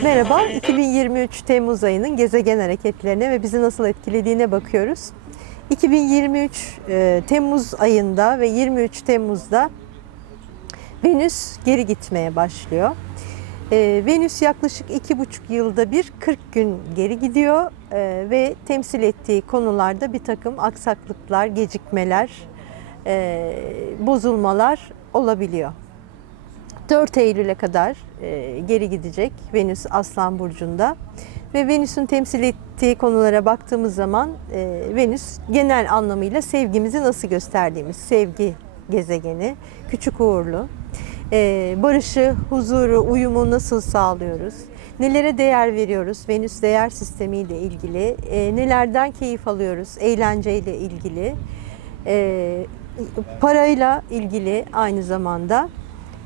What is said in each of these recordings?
Merhaba, 2023 Temmuz ayının gezegen hareketlerine ve bizi nasıl etkilediğine bakıyoruz. 2023 e, Temmuz ayında ve 23 Temmuz'da Venüs geri gitmeye başlıyor. E, Venüs yaklaşık iki buçuk yılda bir 40 gün geri gidiyor e, ve temsil ettiği konularda bir takım aksaklıklar, gecikmeler, e, bozulmalar olabiliyor. 4 Eylül'e kadar e, geri gidecek Venüs Aslan Burcu'nda. Ve Venüs'ün temsil ettiği konulara baktığımız zaman e, Venüs genel anlamıyla sevgimizi nasıl gösterdiğimiz sevgi gezegeni, küçük uğurlu. E, barışı, huzuru, uyumu nasıl sağlıyoruz? Nelere değer veriyoruz? Venüs değer sistemiyle ilgili. Nelerden keyif alıyoruz? Eğlenceyle ilgili. Parayla ilgili aynı zamanda.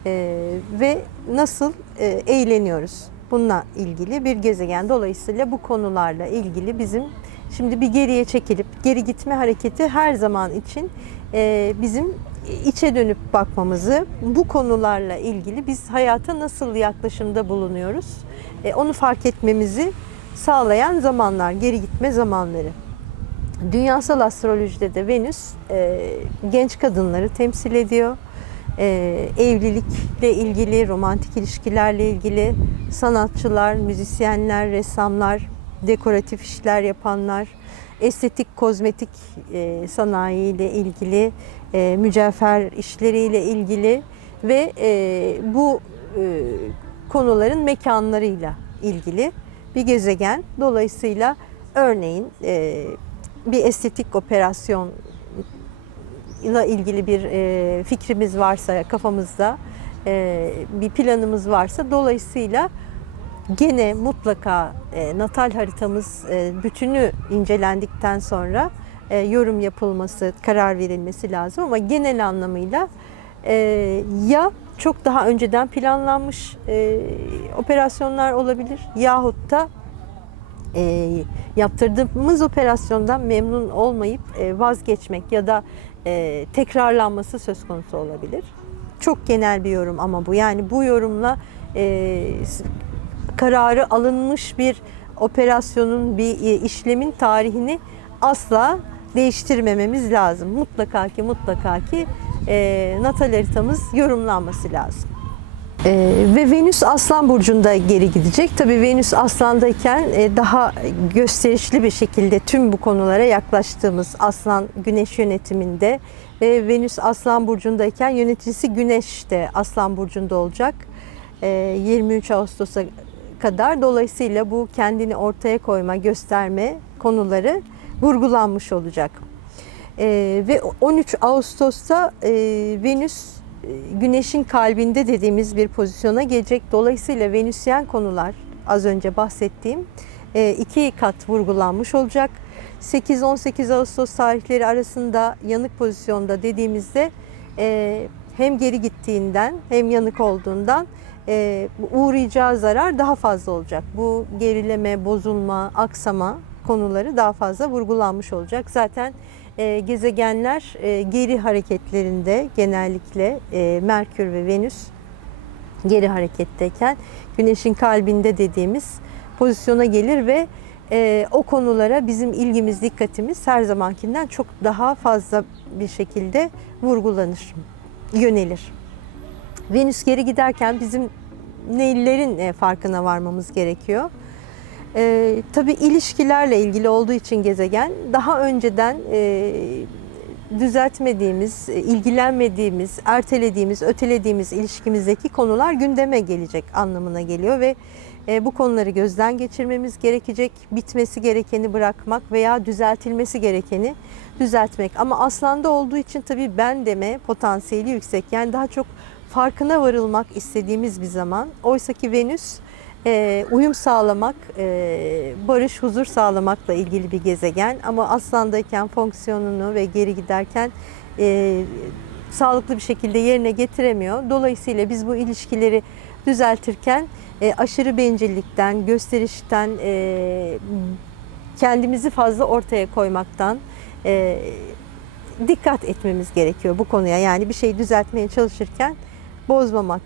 Ee, ve nasıl e, eğleniyoruz bununla ilgili bir gezegen. Dolayısıyla bu konularla ilgili bizim şimdi bir geriye çekilip geri gitme hareketi her zaman için e, bizim içe dönüp bakmamızı bu konularla ilgili biz hayata nasıl yaklaşımda bulunuyoruz e, onu fark etmemizi sağlayan zamanlar, geri gitme zamanları. Dünyasal astrolojide de Venüs e, genç kadınları temsil ediyor e, evlilikle ilgili, romantik ilişkilerle ilgili sanatçılar, müzisyenler, ressamlar, dekoratif işler yapanlar, estetik, kozmetik e, sanayiyle ilgili, e, mücevher işleriyle ilgili ve e, bu e, konuların mekanlarıyla ilgili bir gezegen. Dolayısıyla örneğin e, bir estetik operasyon ile ilgili bir e, fikrimiz varsa kafamızda e, bir planımız varsa dolayısıyla gene mutlaka e, natal haritamız bütünü incelendikten sonra yorum yapılması, karar verilmesi lazım ama genel anlamıyla ya çok daha önceden planlanmış operasyonlar olabilir yahut da e, yaptırdığımız operasyondan memnun olmayıp e, vazgeçmek ya da e, tekrarlanması söz konusu olabilir. Çok genel bir yorum ama bu. Yani bu yorumla e, kararı alınmış bir operasyonun, bir e, işlemin tarihini asla değiştirmememiz lazım. Mutlaka ki mutlaka ki e, natal haritamız yorumlanması lazım. Ee, ve Venüs Aslan Burcu'nda geri gidecek. Tabii Venüs Aslan'dayken e, daha gösterişli bir şekilde tüm bu konulara yaklaştığımız Aslan Güneş yönetiminde ve Venüs Aslan Burcu'ndayken yöneticisi Güneş de Aslan Burcu'nda olacak. E, 23 Ağustos'a kadar. Dolayısıyla bu kendini ortaya koyma, gösterme konuları vurgulanmış olacak. E, ve 13 Ağustos'ta e, Venüs Güneşin kalbinde dediğimiz bir pozisyona gelecek. Dolayısıyla Venüsyen konular az önce bahsettiğim e, iki kat vurgulanmış olacak. 8-18 Ağustos tarihleri arasında yanık pozisyonda dediğimizde e, hem geri gittiğinden hem yanık olduğundan e, uğrayacağı zarar daha fazla olacak. Bu gerileme, bozulma, aksama konuları daha fazla vurgulanmış olacak. Zaten e, gezegenler e, geri hareketlerinde genellikle e, Merkür ve Venüs geri hareketteyken Güneşin kalbinde dediğimiz pozisyona gelir ve e, o konulara bizim ilgimiz, dikkatimiz her zamankinden çok daha fazla bir şekilde vurgulanır, yönelir. Venüs geri giderken bizim neylerin e, farkına varmamız gerekiyor. E, tabii ilişkilerle ilgili olduğu için gezegen daha önceden e, düzeltmediğimiz, ilgilenmediğimiz, ertelediğimiz, ötelediğimiz ilişkimizdeki konular gündeme gelecek anlamına geliyor ve e, bu konuları gözden geçirmemiz gerekecek, bitmesi gerekeni bırakmak veya düzeltilmesi gerekeni düzeltmek. Ama aslanda olduğu için tabii ben deme potansiyeli yüksek. Yani daha çok farkına varılmak istediğimiz bir zaman. Oysa ki Venüs e, uyum sağlamak, e, barış, huzur sağlamakla ilgili bir gezegen. Ama aslandayken fonksiyonunu ve geri giderken e, sağlıklı bir şekilde yerine getiremiyor. Dolayısıyla biz bu ilişkileri düzeltirken e, aşırı bencillikten, gösterişten, kendimizi fazla ortaya koymaktan dikkat etmemiz gerekiyor bu konuya. Yani bir şeyi düzeltmeye çalışırken bozmamak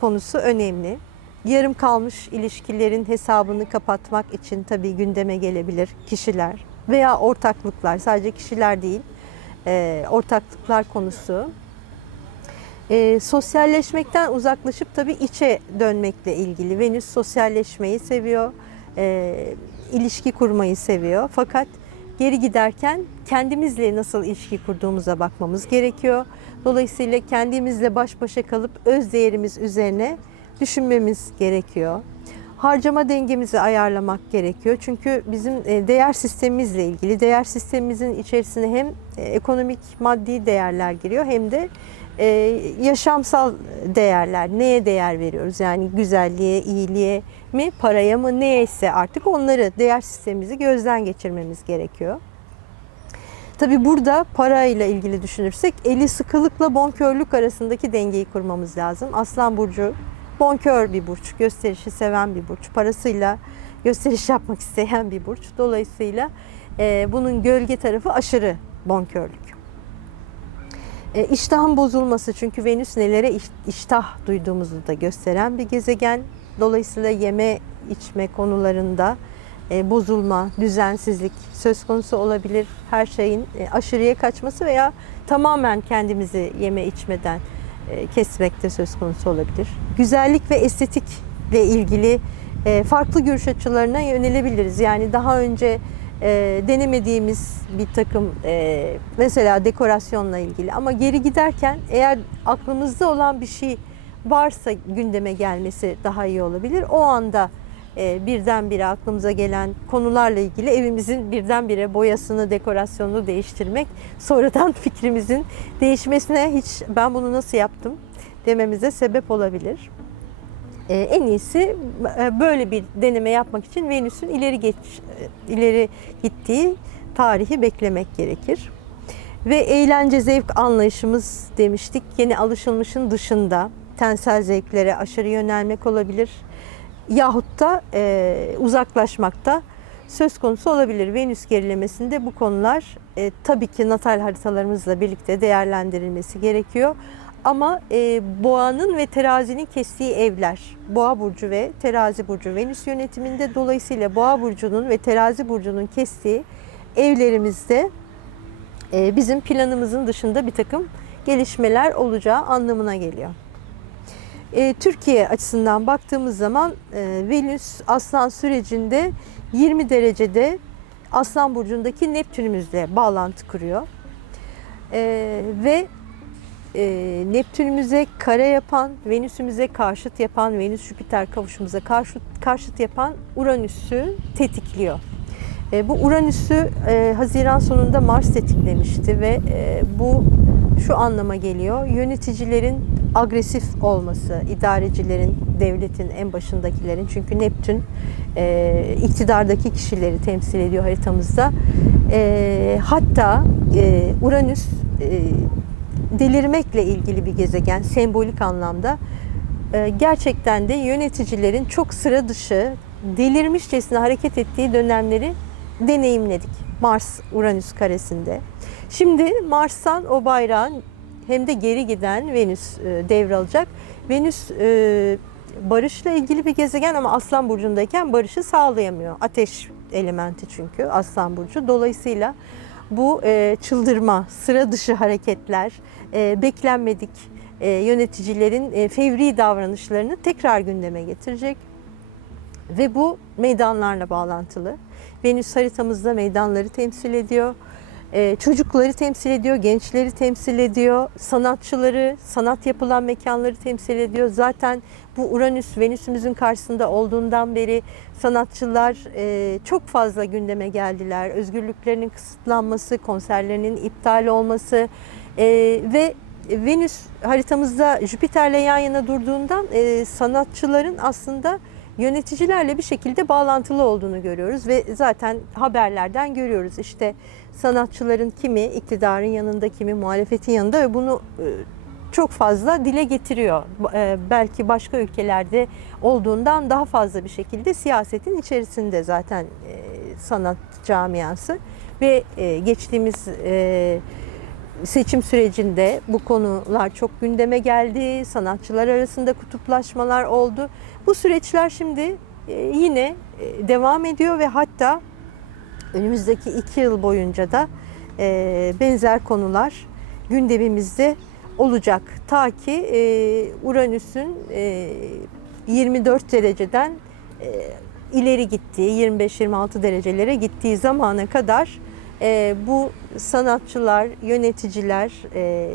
konusu önemli. Yarım kalmış ilişkilerin hesabını kapatmak için tabii gündeme gelebilir kişiler veya ortaklıklar sadece kişiler değil e, ortaklıklar konusu. E, sosyalleşmekten uzaklaşıp tabii içe dönmekle ilgili. Venüs sosyalleşmeyi seviyor, e, ilişki kurmayı seviyor. Fakat geri giderken kendimizle nasıl ilişki kurduğumuza bakmamız gerekiyor. Dolayısıyla kendimizle baş başa kalıp öz değerimiz üzerine düşünmemiz gerekiyor. Harcama dengemizi ayarlamak gerekiyor. Çünkü bizim e, değer sistemimizle ilgili, değer sistemimizin içerisine hem e, ekonomik, maddi değerler giriyor hem de e, yaşamsal değerler. Neye değer veriyoruz? Yani güzelliğe, iyiliğe mi, paraya mı, neyse artık onları, değer sistemimizi gözden geçirmemiz gerekiyor. Tabi burada parayla ilgili düşünürsek eli sıkılıkla bonkörlük arasındaki dengeyi kurmamız lazım. Aslan Burcu bonkör bir burç, gösterişi seven bir burç, parasıyla gösteriş yapmak isteyen bir burç. Dolayısıyla e, bunun gölge tarafı aşırı bonkörlük. E, iştahın bozulması çünkü Venüs nelere iş- iştah duyduğumuzu da gösteren bir gezegen. Dolayısıyla yeme içme konularında e, bozulma, düzensizlik söz konusu olabilir. Her şeyin e, aşırıya kaçması veya tamamen kendimizi yeme içmeden e, kesmek de söz konusu olabilir. Güzellik ve estetikle ilgili e, farklı görüş açılarına yönelebiliriz. Yani daha önce e, denemediğimiz bir takım mesela dekorasyonla ilgili ama geri giderken eğer aklımızda olan bir şey varsa gündeme gelmesi daha iyi olabilir. O anda birdenbire aklımıza gelen konularla ilgili evimizin birdenbire boyasını, dekorasyonunu değiştirmek sonradan fikrimizin değişmesine hiç ben bunu nasıl yaptım dememize sebep olabilir. E, en iyisi e, böyle bir deneme yapmak için Venüs'ün ileri geç e, ileri gittiği tarihi beklemek gerekir. Ve eğlence zevk anlayışımız demiştik. Yeni alışılmışın dışında tensel zevklere aşırı yönelmek olabilir. Yahut da e, uzaklaşmakta söz konusu olabilir. Venüs gerilemesinde bu konular e, tabii ki natal haritalarımızla birlikte değerlendirilmesi gerekiyor. Ama e, boğanın ve terazinin kestiği evler, boğa burcu ve terazi burcu Venüs yönetiminde dolayısıyla boğa burcunun ve terazi burcunun kestiği evlerimizde e, bizim planımızın dışında bir takım gelişmeler olacağı anlamına geliyor. E, Türkiye açısından baktığımız zaman e, Venüs Aslan sürecinde 20 derecede Aslan burcundaki Neptünümüzle bağlantı kuruyor. E, ve e, Neptünümüze kare yapan, Venüsümüze karşıt yapan, Venüs-Jüpiter kavuşumuza karşıt, karşıt yapan Uranüs'ü tetikliyor. E, bu Uranüs'ü e, Haziran sonunda Mars tetiklemişti ve e, bu şu anlama geliyor. Yöneticilerin agresif olması, idarecilerin, devletin en başındakilerin çünkü Neptün e, iktidardaki kişileri temsil ediyor haritamızda. E, hatta e, Uranüs e, delirmekle ilgili bir gezegen sembolik anlamda e, gerçekten de yöneticilerin çok sıra dışı delirmişçesine hareket ettiği dönemleri deneyimledik Mars Uranüs karesinde. Şimdi Mars'tan o bayrağın hem de geri giden Venüs e, devralacak. Venüs e, barışla ilgili bir gezegen ama Aslan burcundayken barışı sağlayamıyor. Ateş elementi çünkü Aslan burcu. Dolayısıyla bu e, çıldırma, sıra dışı hareketler, e, beklenmedik yöneticilerin fevri davranışlarını tekrar gündeme getirecek. Ve bu meydanlarla bağlantılı. Venüs haritamızda meydanları temsil ediyor. Ee, çocukları temsil ediyor, gençleri temsil ediyor, sanatçıları, sanat yapılan mekanları temsil ediyor. Zaten bu Uranüs, Venüs'ümüzün karşısında olduğundan beri sanatçılar e, çok fazla gündeme geldiler. Özgürlüklerinin kısıtlanması, konserlerinin iptal olması e, ve Venüs haritamızda Jüpiter'le yan yana durduğundan e, sanatçıların aslında yöneticilerle bir şekilde bağlantılı olduğunu görüyoruz ve zaten haberlerden görüyoruz. İşte sanatçıların kimi iktidarın yanında, kimi muhalefetin yanında ve bunu e, çok fazla dile getiriyor. E, Belki başka ülkelerde olduğundan daha fazla bir şekilde siyasetin içerisinde zaten e, sanat camiası ve geçtiğimiz seçim sürecinde bu konular çok gündeme geldi. Sanatçılar arasında kutuplaşmalar oldu. Bu süreçler şimdi e, yine e, devam ediyor ve hatta önümüzdeki iki yıl boyunca da e, benzer konular gündemimizde olacak. Ta ki Uranüs'ün e, 24 dereceden ileri gittiği, 25-26 derecelere gittiği zamana kadar e, bu sanatçılar, yöneticiler, e,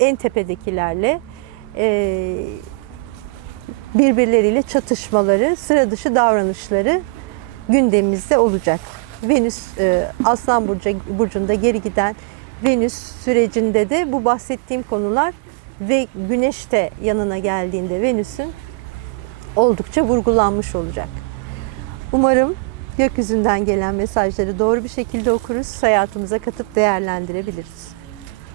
en tepedekilerle e, birbirleriyle çatışmaları, sıra dışı davranışları gündemimizde olacak. Venüs e, Aslan Burcu, Burcu'nda geri giden Venüs sürecinde de bu bahsettiğim konular ve Güneş de yanına geldiğinde Venüs'ün oldukça vurgulanmış olacak. Umarım gökyüzünden gelen mesajları doğru bir şekilde okuruz, hayatımıza katıp değerlendirebiliriz.